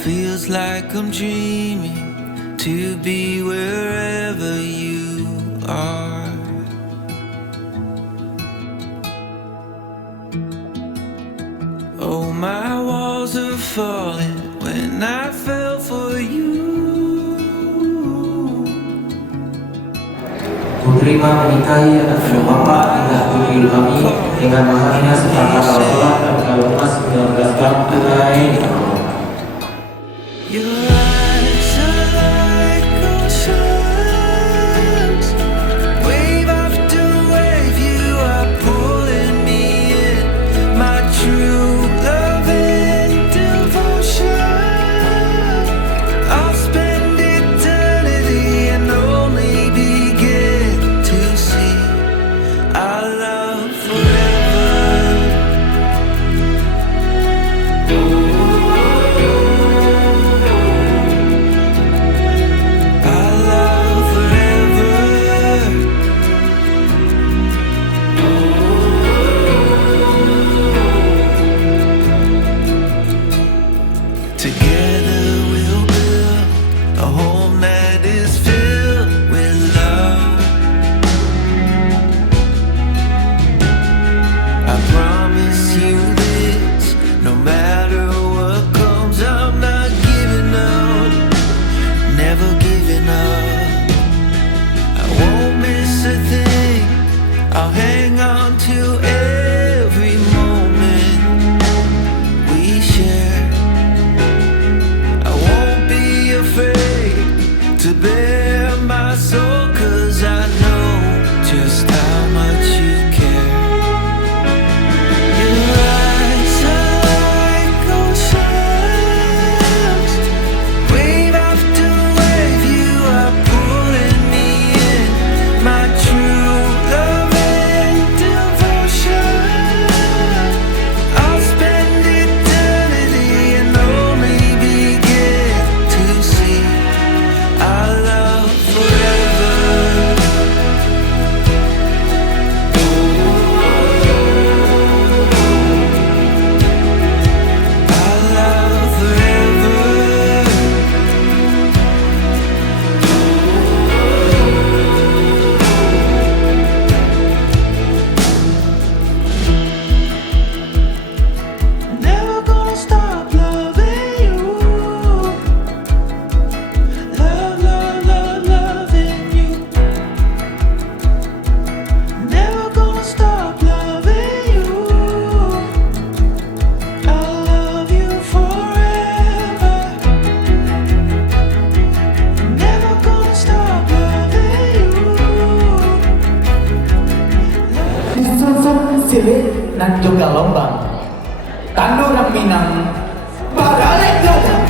Feels like I'm dreaming to be wherever you are. Oh, my walls are falling when I fell for you. Kuterima menikahi atas nama Bapak hingga Putri kami dengan maharnya serta tanggal sholat dan tanggal emas 19 gram tunai. Your eyes are like oceans, wave after wave, you are pulling me in. My true love and devotion, I'll spend eternity and only begin to see our love forever. Our love forever. Together we'll build a home that is filled with love. I promise you this, no matter what comes, I'm not giving up, never giving up. I won't miss a thing, I'll hang on to every moment we share. I won't be afraid to bare my soul, 'cause I know just how much you care. Your eyes are like oceans, wave after wave, you are pulling me in. My true love and devotion, I'll spend eternity and only begin to see our love forever. Our love forever. Never gonna stop loving you. Love, love, love, loving you. Never gonna stop loving you. I'll love you forever. Never gonna stop loving you. Disusun silit dan juga lombang. Tanduran Minang, Baralek Gajah.